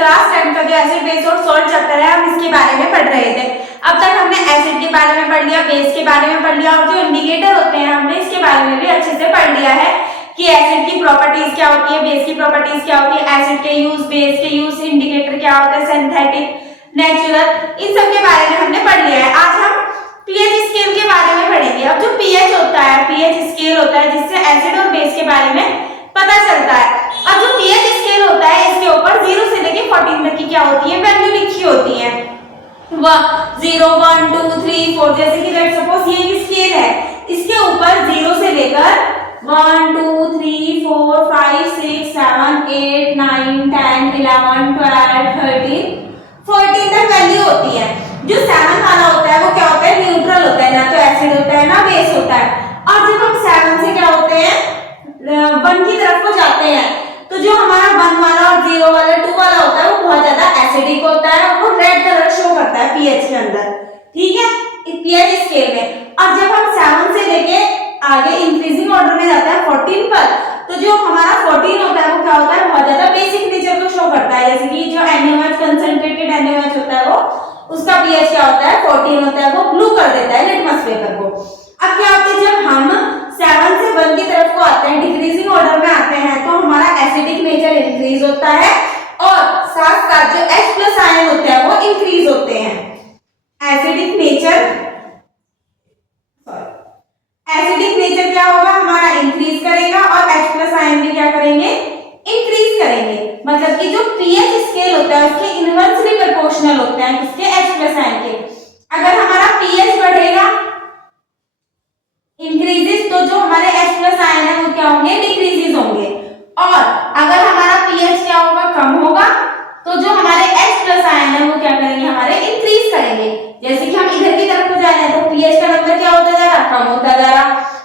Class 10 का जो acid base और सॉल्ट चैप्टर है हम इसके बारे में पढ़ रहे थे। अब तक हमने एसिड के बारे में पढ़ लिया, बेस के बारे में पढ़ लिया और जो इंडिकेटर होते हैं हमने इसके बारे में भी अच्छे से पढ़ लिया है कि एसिड की प्रॉपर्टीज क्या होती है, बेस की प्रॉपर्टीज क्या होती है, एसिड के यूज, बेस के यूज, इंडिकेटर क्या होता है, सिंथेटिक, नेचुरल, इन सब के बारे में हमने पढ़ लिया है। आज हम पीएच स्केल के बारे में पढ़ेंगे। अब जो पीएच होता है, पीएच स्केल होता है जिससे एसिड और बेस के बारे में पता चलता है। अब जो पीएच स्केल होता है इसके ऊपर 0 से लेके 14 तक की क्या होती है, वैल्यू लिखी होती है। 0 1 2 3 4 जैसे कि लेट्स सपोज ये एक स्केल है, इसके ऊपर 0 से लेकर 1 2 3 4 5 6 7 8 9 10 11 12 13 14 तक वैल्यू होती है। जो 7 वाला होता है वो क्या होता है, न्यूट्रल होता है, ना तो एसिड होता है ना बेस होता है। और जब हम 7 से क्या होते हैं 1 की तरफ को जाते हैं तो जो हमारा 1 वाला और 0 वाला 2 वाला होता है वो बहुत ज्यादा एसिडिक होता है और वो रेड कलर शो करता है पीएच के अंदर, ठीक है, पीएच स्केल में। और जब हम 7 से लेके आगे इंक्रीजिंग ऑर्डर में जाता है 14 पर, तो जो हमारा 14 होता है वो क्या होता है, बहुत ज्यादा बेसिक नेचर को शो करता है। जैसे कि जो NaOH कंसंट्रेटेड NaOH होता है वो उसका पीएच क्या होता है 14 होता है, वो ब्लू कर देता है लिटमस पेपर को। अब क्या होता है जब हम 7 से 1 की तरफ को आते हैं, डिक्रीजिंग ऑर्डर में आते हैं, तो हमारा एसिडिक नेचर इंक्रीज होता है और साथ साथ जो H+ आयन होते हैं वो इंक्रीज होते हैं। एसिडिक नेचर क्या होगा, हमारा इंक्रीज करेगा और H+ आयन भी क्या करेंगे, इंक्रीज करेंगे। मतलब कि जो पीएच स्केल होता है उसके इनवर्सली प्रोपोर्शनल होते हैं किसके, H+ आयन के। अगर हमारा पीएच बढ़ेगा इंक्रीजेस तो जो हमारे H+ आयन है वो क्या होंगे, डिक्रीजेस होंगे। और अगर हमारा पीएच क्या होगा, कम होगा, तो जो हमारे H+ आयन है वो क्या करेंगे, हमारे इंक्रीज करेंगे। जैसे कि हम इधर की तरफ को जा रहे हैं तो पीएच का नंबर क्या होता जा रहा, कम होता जा रहा,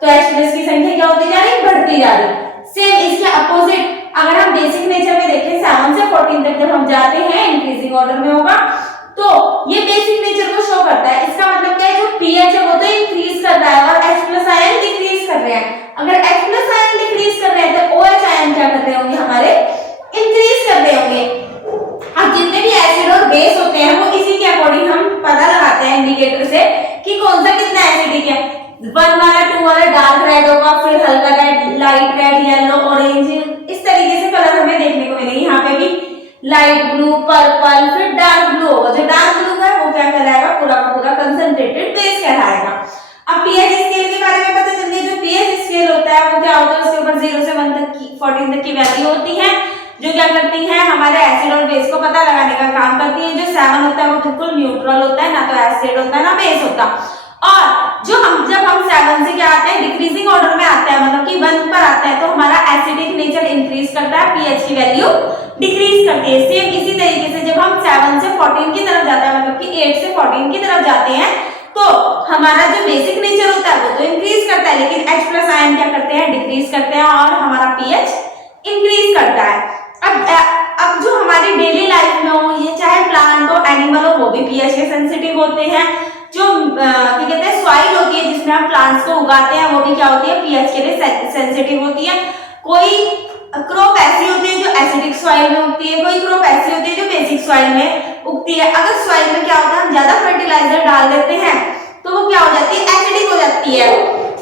तो H+ की संख्या क्या होती जा रही, बढ़ती जा रही। सेम इसके अपोजिट अगर हम बेसिक नेचर में देखें 7 से 14 तक जब हम जाते हैं इंक्रीजिंग ऑर्डर में होगा तो ये बेसिक नेचर को शो करता है। इसका मतलब क्या है, जो पीएच है वो तो इंक्रीज कर रहा है और H+ आयन डिक्रीज कर रहे हैं। अगर H+ आयन डिक्रीज कर रहे हैं तो OH आयन क्या कर रहे होंगे, हमारे इंक्रीज कर रहे होंगे। अब जितने भी एसिड और बेस होते हैं वो इसी के अकॉर्डिंग हम पता लगाते हैं इंडिकेटर से कि कौन सा कितना एसिडिक है। 1 वाला 2 वाला डार्क रेड होगा, फिर हल्का red, light red, yellow, orange, इस तरीके से कलर हमें देखने को मिलेंगे। यहाँ पे भी लाइट ब्लू, पर्पल, फिर डार्क ब्लू होगा। जो डार्क ब्लू है वो क्या कहलाएगा, पूरा का पूरा कंसंट्रेटेड बेस कहलाएगा। अब पीएच स्केल के बारे में पता चल गया। जो पीएच स्केल होता है वो क्या होता है, उसके ऊपर 0 से 1 तक की 14 तक की वैल्यू होती है जो क्या करती है, हमारे एसिड और बेस को पता लगाने का काम करती है। जो 7 होता है वो बिल्कुल न्यूट्रल होता है, ना तो एसिड होता है ना बेस होता। और जो जब हम 7 से क्या आते हैं, डिक्रीजिंग ऑर्डर में आते हैं, मतलब कि 1 पर आते हैं, तो हमारा एसिडिक नेचर इंक्रीज करता है, पीएच की वैल्यू डिक्रीज करती है। सेम इसी तरीके से जब हम 7 से 14 की तरफ जाते हैं, मतलब कि 8 से 14 की तरफ जाते हैं, तो हमारा जो बेसिक नेचर होता है वो तो इंक्रीज करता है, लेकिन H+ आयन क्या करते हैं, डिक्रीज करते हैं और हमारा पीएच इंक्रीज करता है। अब जो हमारी डेली लाइफ में हो, ये चाहे प्लांट हो, एनिमल हो, वो भी पीएच के सेंसिटिव होते हैं। जो क्या कहते हैं सॉइल होती है जिसमें हम प्लांट्स को उगाते हैं वो भी क्या होती है, पीएच के लिए सेंसिटिव होती है। कोई क्रॉप ऐसी होती है जो एसिडिक सॉइल में उगती है, कोई क्रॉप ऐसी होती है जो बेसिक सॉइल में उगती है। अगर सॉइल में क्या होता है, हम ज्यादा फर्टिलाइजर डाल देते हैं तो वो क्या हो जाती है, एसिडिक हो जाती है।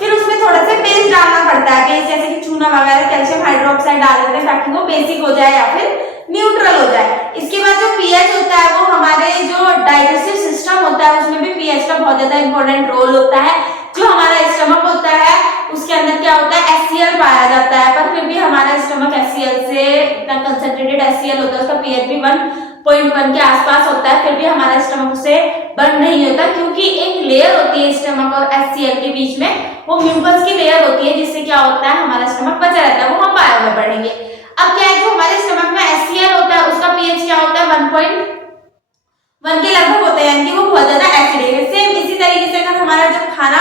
फिर उसमें थोड़ा सा बेस डालना पड़ता है, बेस जैसे कि चूना वगैरह, कैल्शियम हाइड्रोक्साइड डाल देते हैं ताकि वो बेसिक हो जाए या फिर न्यूट्रल हो जाए। इसके बाद जो पीएच होता है वो हमारे जो डाइजेस्टिव सिस्टम होता है उसमें भी पीएच का बहुत ज्यादा इंपॉर्टेंट रोल होता है। जो हमारा स्टमक होता है उसके अंदर क्या होता है, HCl पाया जाता है, पर फिर भी हमारा स्टमक HCl से इतना कंसंट्रेटेड HCl होता है, उसका पीएच भी 1.1 के आसपास होता है, फिर भी हमारा स्टमक से बर्न नहीं होता क्योंकि एक लेयर होती है स्टमक और HCl के बीच में, वो म्यूकस की लेयर होती है, जिससे क्या होता है हमारा स्टमक बचा रहता है। वो हम बायो में पढ़ेंगे। अब क्या है, जो हमारे स्टमक में HCl होता है उसका पीएच क्या होता है, 1.1 के लगभग होता है, यानी कि वो बहुत ज्यादा एसिडिक है। सेम इसी तरीके से अगर हमारा जब खाना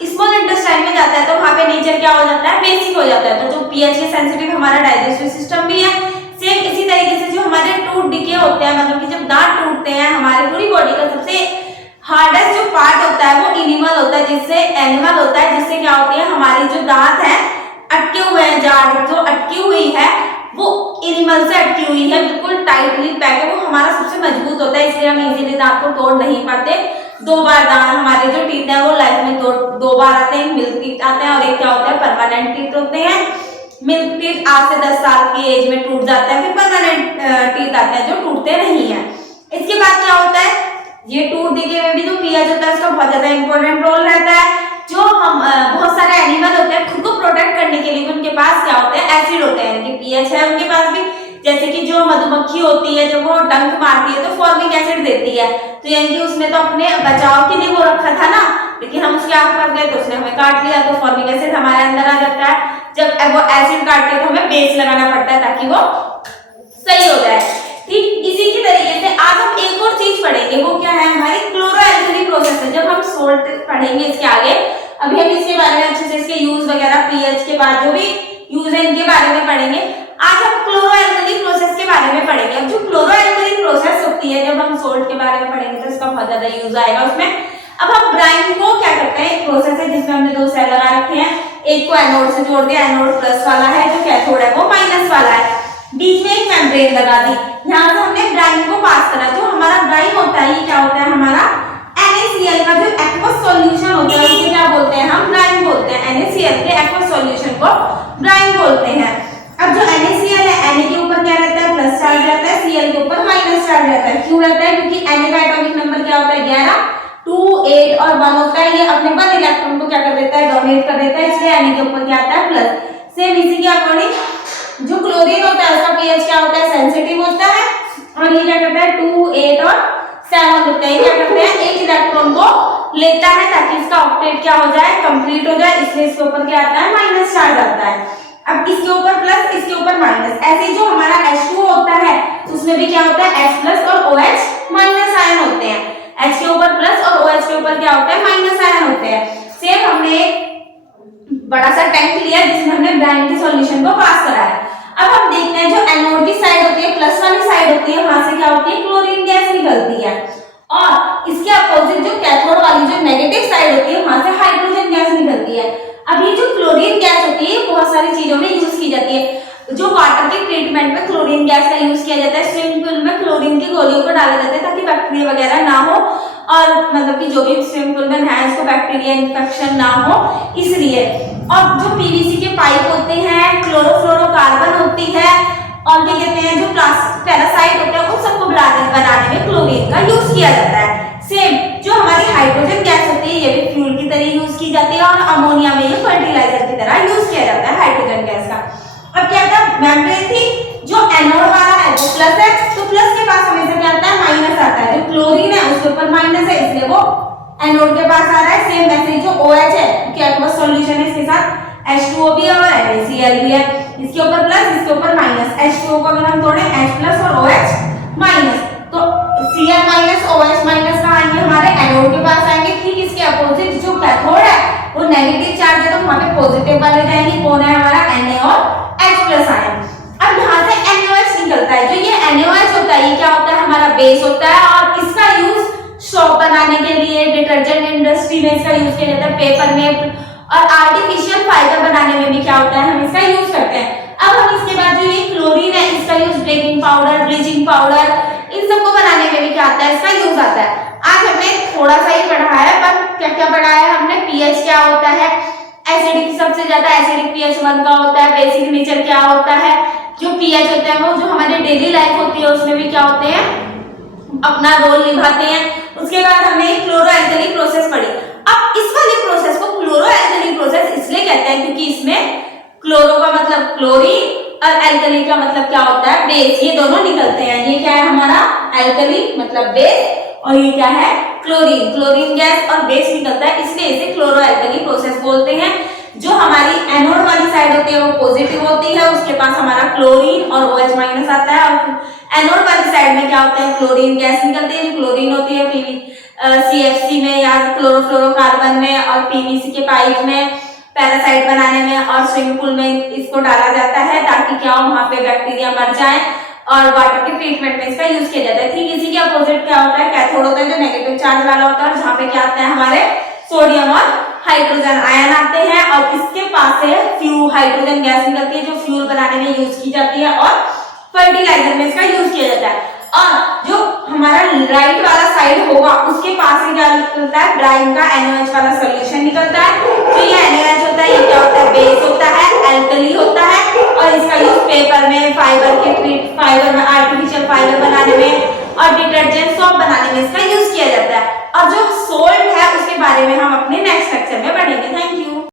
स्मॉल इंटेस्टाइन में जाता है तो वहां पे नेचर क्या हो जाता है, बेसिक हो जाता है। तो जो पीएच के सेंसिटिव हमारा डाइजेस्टिव सिस्टम भी है। सेम इसी तरीके से जो हमारे टूथ डिके होते हैं, मतलब कि जब दांत टूटते हैं, हमारे पूरी बॉडी का सबसे हार्डेस्ट जो पार्ट होता है वो एनिमल होता है, जिससे एनिमल होता है, जिससे क्या होती है हमारी जो दांत है अटके हुए हैं, जाड़ जो अटकी हुई है वो एनिमल इनिमल से अटकी हुई है, बिल्कुल टाइटली पैक है, वो हमारा सबसे मजबूत होता है, इसलिए हम इजीली दांत को तोड़ नहीं पाते। 2 बार दांत हमारे जो टीथ है वो लाइफ में 2 बार आते हैं, मिल्क टीथ आते हैं, और एक क्या होता है परमानेंट टीथ होते हैं। मिल्क टीथ आज से 10 साल की एज में टूट जाते हैं, फिर परमानेंट टीथ आते हैं जो टूटते नहीं है। इसके बाद क्या होता है, ये टूथ देखिए में भी जो पीएच होता है उसका बहुत ज्यादा इंपॉर्टेंट रोल रहता है। जो हम बहुत सारे एनिमल होते हैं खुद को प्रोटेक्ट करने के लिए भी उनके पास क्या होते हैं, एसिड होते हैं, कि पीएच है उनके पास भी। जैसे कि जो मधुमक्खी होती है जब वो डंक मारती है तो फॉर्मिक एसिड देती है, तो यानी कि उसने तो अपने बचाव के लिए वो रखा था ना, लेकिन हम उसके आसपास गए तो उसने हमें काट लिया, तो फॉर्मिक एसिड हमारे अंदर आ जाता है। जब वो एसिड काटते हैं तो हमें बेस लगाना पड़ता है ताकि वो सही हो जाए। ठीक इसी की तरीके से आज हम एक और चीज पढ़ेंगे, वो क्या है, हमारी क्लोरोएल्कली प्रोसेस है। जब हम सोल्ट पढ़ेंगे इसके आगे, अभी हम इसके बारे में अच्छे से इसके यूज वगैरह पीएच के बाद जो भी यूज है इनके बारे में पढ़ेंगे। आज हम क्लोरोएल्कली प्रोसेस के बारे में पढ़ेंगे। अब जो क्लोरोएल्कली प्रोसेस होती है, जब हम सोल्ट के बारे में पढ़ेंगे तो इसका बहुत ज्यादा यूज आएगा उसमें। अब हम ब्राइन को क्या करते हैं, एक प्रोसेस है जिसमें हमने 2 सेल लगा रखे हैं, एक को एनोड से जोड़ दिया, एनोड प्लस वाला है, जो कैथोड है वो माइनस वाला है, बीच में एक मेम्ब्रेन लगा दी, यहाँ से हमने ब्राइन को पास करा। जो हमारा ब्राइन होता है ये क्या होता है, हमारा NaCl का जो एक्वस सॉल्यूशन होता है उसे क्या बोलते हैं, हम ब्राइन बोलते हैं। NaCl के एक्वस सॉल्यूशन को ब्राइन बोलते हैं। अब जो NaCl है, Na के ऊपर क्या रहता है, प्लस चार्ज रहता है, Cl के ऊपर माइनस चार्ज रहता है। क्यों रहता है, क्योंकि Na का एटॉमिक नंबर क्या होता है 11, 2, 8 और 1 होता है, ये अपने 1 इलेक्ट्रॉन को क्या कर देता है, डोनेट कर देता है, इसलिए Na के ऊपर क्या आता है प्लस। सेम इसी के अकॉर्डिंग जो क्लोरीन होता है उसका पीएच क्या होता है, सेंसिटिव होता है, और ये क्या करता है 2, 8 और 7 होता है, क्या करते हैं एक इलेक्ट्रॉन को लेता है ताकि इसका ऑक्टेट क्या हो जाए, कंप्लीट हो जाए, इसलिए इसके ऊपर क्या आता है माइनस चार्ज आता है। अब इसके ऊपर प्लस, इसके ऊपर माइनस, ऐसे जो हमारा H2 होता है उसमें भी क्या होता है H प्लस और OH माइनस आयन होते हैं। H के ऊपर प्लस और OH के ऊपर क्या होता है माइनस आयन होते हैं। सेम हमने बड़ा सा टैंक लिया जिसमें हमने ब्राइन के सॉल्यूशन को पास करा है। अब हम देखते हैं जो एनोड की साइड होती है, प्लस वाली साइड होती है, वहां से क्या होती है क्लोरीन गैस निकलती है, और इसके अपोजिट जो कैथोड वाली जो नेगेटिव साइड होती है वहां से हाइड्रोजन गैस निकलती है। अब ये जो क्लोरीन गैस होती है बहुत सारी चीजों में यूज की जाती है। जो वाटर के ट्रीटमेंट में क्लोरीन गैस का यूज किया जाता है, स्विमिंग पूल में क्लोरीन की गोलियों को डाला जाता है ताकि बैक्टीरिया वगैरह ना हो, और मतलब कि जो भी स्विमिंग पूल में है उसको बैक्टीरिया इन्फेक्शन ना हो इसलिए। और जो पीवीसी के पाइप होते हैं, क्लोरोफ्लोरोकार्बन होती है, और क्या कहते हैं जो प्लास्टिक पैरासाइट होते हैं उन सबको बनाने में क्लोरीन का यूज किया जाता है। सेम जो हमारी हाइड्रोजन गैस होती है ये भी फ्यूल की तरह यूज की जाती है, और अमोनिया में ये फर्टिलाइजर की तरह यूज किया जाता है हाइड्रोजन गैस का। अब क्या था, मेम्ब्रेन थी, जो एनोड वाला है वो प्लस है, तो प्लस के पास हमेशा क्या आता है माइनस आता है, जो क्लोरीन है उसके ऊपर माइनस है इसलिए वो एनोड के पास आ रहा है। सेम वैसे जो OH है क्या एक्वस सॉल्यूशन है, इसके साथ H2O भी है और NaCl भी है, इसके ऊपर प्लस इसके ऊपर माइनस। H2O को अगर हम तोड़े H प्लस और OH माइनस, तो Cl माइनस OH माइनस कहाँ आएंगे, हमारे एनोड के पास आएंगे। ठीक इसके अपोजिट जो कैथोड है वो नेगेटिव चार्ज है तो वहां पे पॉजिटिव वाले जाएंगे, कौन है हमारा Na और H प्लस आयन। अब यहाँ से NaOH निकलता है, जो ये NaOH होता है ये क्या होता है हमारा बेस होता है, और इसका यूज सोप बनाने के लिए, डिटर्जेंट इंडस्ट्री में इसका यूज किया जाता है, पेपर में, और आर्टिफिशियल फाइबर बनाने में भी क्या होता है हम इसका यूज करते हैं। अब हम इसके बाद जो ये क्लोरीन है इसका use baking powder, bleaching powder, इन सबको बनाने में भी क्या आता है इसका यूज आता है। आज हमने थोड़ा सा ही पढ़ा है, पर क्या क्या पढ़ा है हमने, पीएच क्या होता है, एसिडिक सबसे ज्यादा एसिडिक पीएच 1 का होता है, बेसिक नेचर क्या होता है, जो पीएच होते हैं वो जो हमारी डेली लाइफ होती है उसमें भी क्या होते हैं अपना रोल निभाते हैं। उसके बाद हमने क्लोरोएल्कली प्रोसेस पढ़ी। अब इस वाली प्रोसेस को क्लोरोएल्कली प्रोसेस इसलिए कहते हैं क्योंकि इसमें क्लोरो का मतलब क्लोरीन और एल्कली का मतलब क्या होता है बेस, ये दोनों निकलते हैं। ये क्या है हमारा एल्कली मतलब बेस, और ये क्या है क्लोरीन, क्लोरीन गैस और बेस निकलता है, इसलिए इसे क्लोरोएल्कली प्रोसेस बोलते हैं। जो हमारी एनोड वाली साइड होती है वो पॉजिटिव होती है, उसके पास हमारा क्लोरीन और OH माइनस आता है, और एनोड वाली साइड में क्या होता है क्लोरीन गैस निकलती है, जो क्लोरीन होती है CFC में या क्लोरोफ्लोरोकार्बन में, और पीवीसी के पाइप में, पैरासाइट बनाने में और स्विमिंग पूल में इसको डाला जाता है ताकि क्या हो वहां पे बैक्टीरिया मर जाए, और वाटर के ट्रीटमेंट में इसका यूज किया जाता है। ठीक इसी के अपोजिट क्या होता है कैथोड होता है जो नेगेटिव चार्ज वाला होता है, और जहाँ पे क्या आता है हमारे सोडियम और हाइड्रोजन आयन आते हैं, और इसके पास से हाइड्रोजन गैस निकलती है जो फ्यूल बनाने में यूज की जाती है और फर्टिलाइजर में इसका यूज किया जाता है। और जो हमारा राइट वाला साइड होगा उसके पास से क्या निकलता है, ब्राइम का NaOH वाला सॉल्यूशन निकलता है। तो ये NaOH होता है, ये क्या होता है, बेस होता है, एल्कली होता है और इसका यूज पेपर में, फाइबर में, आर्टिफिशियल फाइबर बनाने में और डिटर्जेंट सोप बनाने में इसका यूज किया जाता है। और जो सोल्ट है उसके बारे में हम अपने नेक्स्ट लेक्चर में पढ़ेंगे। Thank you.